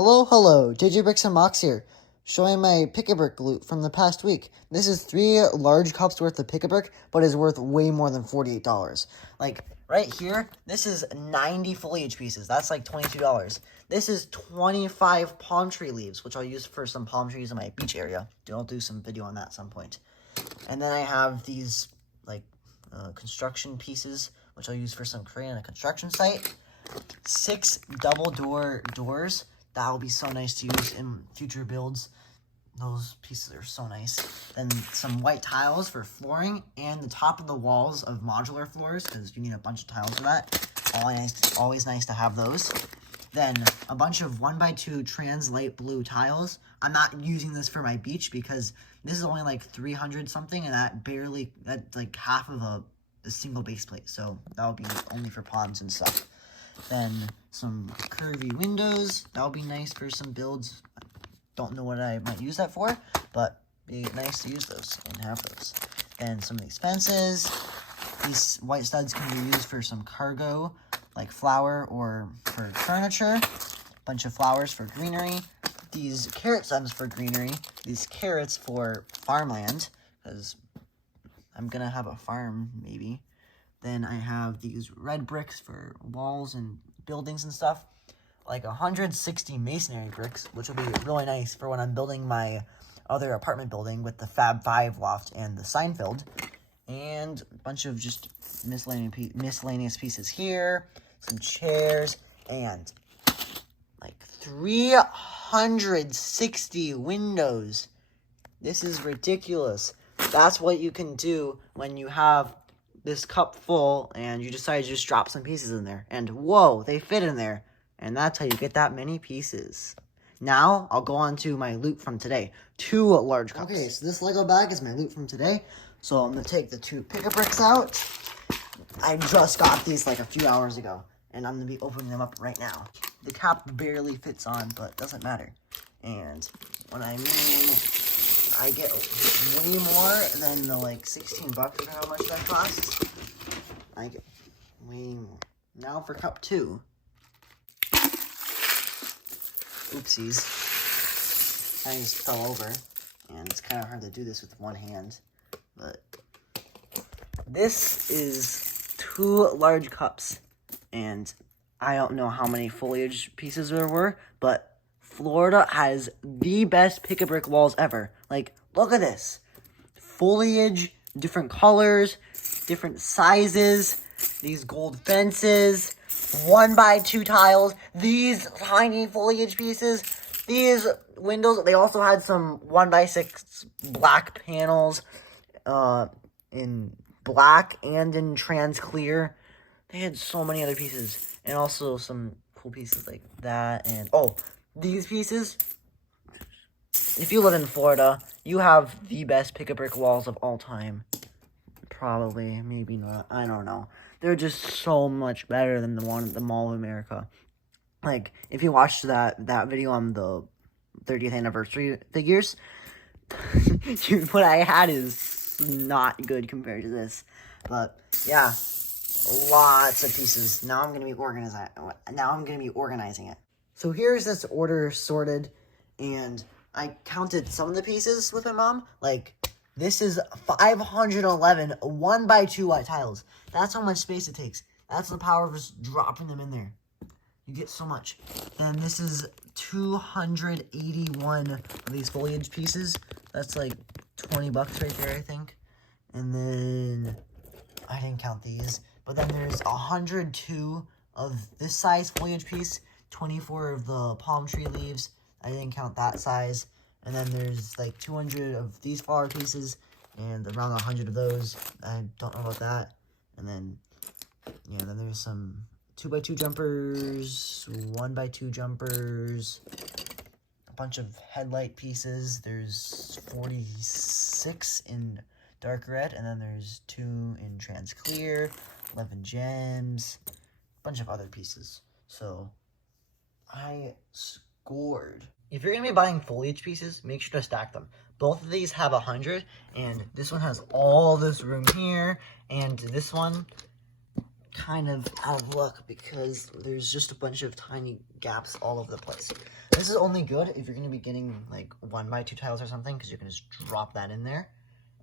Hello, JJ Bricks and Mox here, showing my pick-a-brick loot from the past week. This is 3 large cups worth of pick-a-brick, but is worth way more than $48. Like, right here, this is 90 foliage pieces. That's like $22. This is 25 palm tree leaves, which I'll use for some palm trees in my beach area. I'll do some video on that at some point. And then I have these, like, construction pieces, which I'll use for some crane on a construction site. 6 double doors. That will be so nice to use in future builds. Those pieces are so nice. Then some white tiles for flooring and the top of the walls of modular floors, because you need a bunch of tiles for that. Always nice to have those. Then a bunch of 1x2 trans light blue tiles. I'm not using this for my beach because this is only like 300 something, and that's like half of a single base plate. So that will be only for ponds and stuff. Then some curvy windows. That'll be nice for some builds. Don't know what I might use that for, but be nice to use those and have those. Then some of these fences. These white studs can be used for some cargo, like flower or for furniture. Bunch of flowers for greenery. These carrot stems for greenery. These carrots for farmland, because I'm gonna have a farm maybe. Then I have these red bricks for walls and buildings and stuff. Like 160 masonry bricks, which will be really nice for when I'm building my other apartment building with the Fab 5 loft and the Seinfeld. And a bunch of just miscellaneous pieces here. Some chairs. And like 360 windows. This is ridiculous. That's what you can do when you have this cup full and you decide to just drop some pieces in there, and whoa, they fit in there, and that's how you get that many pieces. Now I'll go on to my loot from today. 2 large cups. Okay, so this Lego bag is my loot from today. So I'm gonna take the 2 pick-a-bricks out. I just got these like a few hours ago, and I'm gonna be opening them up right now. The cap barely fits on, but doesn't matter. And when I mean I get way more than the like 16 bucks or how much that costs. I get way more. Now for cup 2. Oopsies. I just fell over. And it's kind of hard to do this with one hand. But this is 2 large cups. And I don't know how many foliage pieces there were, but Florida has the best pick-a-brick walls ever. Like, look at this. Foliage, different colors, different sizes, these gold fences, 1x2 tiles, these tiny foliage pieces, these windows. They also had some 1x6 black panels in black and in trans clear. They had so many other pieces, and also some cool pieces like that. And oh, these pieces, if you live in Florida, you have the best pick-a-brick walls of all time. Probably, maybe not, I don't know. They're just so much better than the one at the Mall of America. Like, if you watched that video on the 30th anniversary figures, what I had is not good compared to this. But, yeah, lots of pieces. Now I'm going to be organizing it. So here's this order sorted, and I counted some of the pieces with my mom. Like, this is 511 1x2 white tiles. That's how much space it takes. That's the power of just dropping them in there. You get so much. And this is 281 of these foliage pieces. That's like 20 bucks right there, I think. And then, I didn't count these, but then there's 102 of this size foliage piece. 24 of the palm tree leaves. I didn't count that size. And then there's like 200 of these flower pieces and around 100 of those. I don't know about that. And then, yeah, then there's some 2x2 jumpers, 1x2 jumpers, a bunch of headlight pieces. There's 46 in dark red, and then there's 2 in trans clear, 11 gems, a bunch of other pieces. So I scored. If you're going to be buying foliage pieces, make sure to stack them. Both of these have 100, and this one has all this room here, and this one kind of out of luck because there's just a bunch of tiny gaps all over the place. This is only good if you're going to be getting like 1x2 tiles or something, because you can just drop that in there.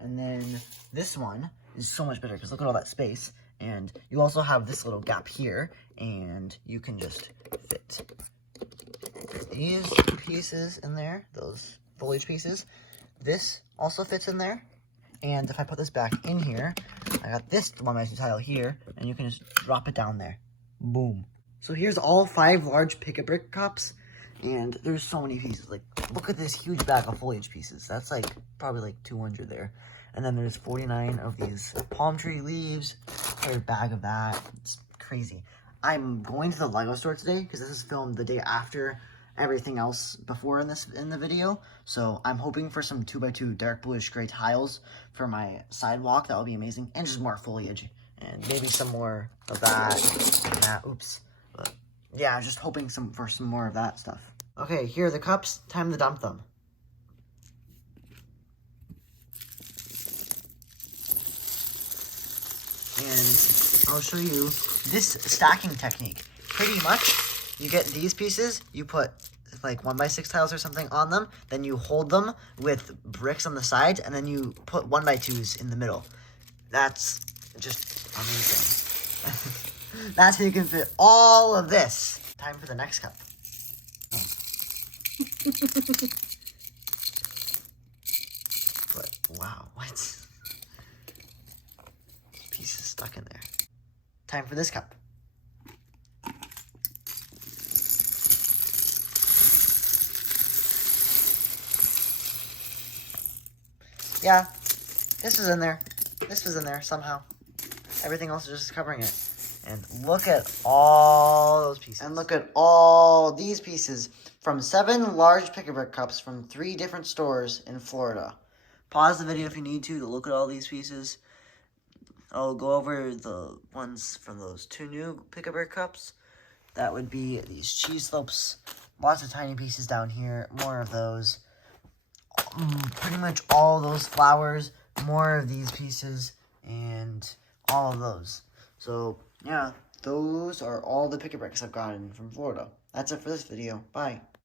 And then this one is so much better because look at all that space. And you also have this little gap here, and you can just fit these pieces in there, those foliage pieces. This also fits in there. And if I put this back in here, I got this 1x2 tile here, and you can just drop it down there. Boom. So here's all 5 large pick-a-brick cups, and there's so many pieces. Like, look at this huge bag of foliage pieces. That's like probably like 200 there. And then there's 49 of these palm tree leaves, a bag of that. It's crazy. I'm going to the Lego store today because this is filmed the day after everything else before in the video. So I'm hoping for some 2x2 dark bluish gray tiles for my sidewalk. That would be amazing. And just more foliage. And maybe some more of that. And that. Oops. But yeah, I'm just hoping for some more of that stuff. Okay, here are the cups. Time to dump them. And I'll show you this stacking technique. Pretty much, you get these pieces, you put like 1x6 tiles or something on them, then you hold them with bricks on the sides, and then you put 1x2s in the middle. That's just amazing. That's how you can fit all of this. Time for the next cup. But wow, what? Pieces stuck in there. Time for this cup. Yeah, this was in there. This was in there somehow. Everything else is just covering it. And look at all those pieces. And look at all these pieces from 7 large pick-a-brick cups from 3 different stores in Florida. Pause the video if you need to look at all these pieces. I'll go over the ones from those 2 new pick-a-brick cups. That would be these cheese slopes. Lots of tiny pieces down here. More of those. Pretty much all those flowers. More of these pieces. And all of those. So, yeah, those are all the pick-a-bricks I've gotten from Florida. That's it for this video. Bye.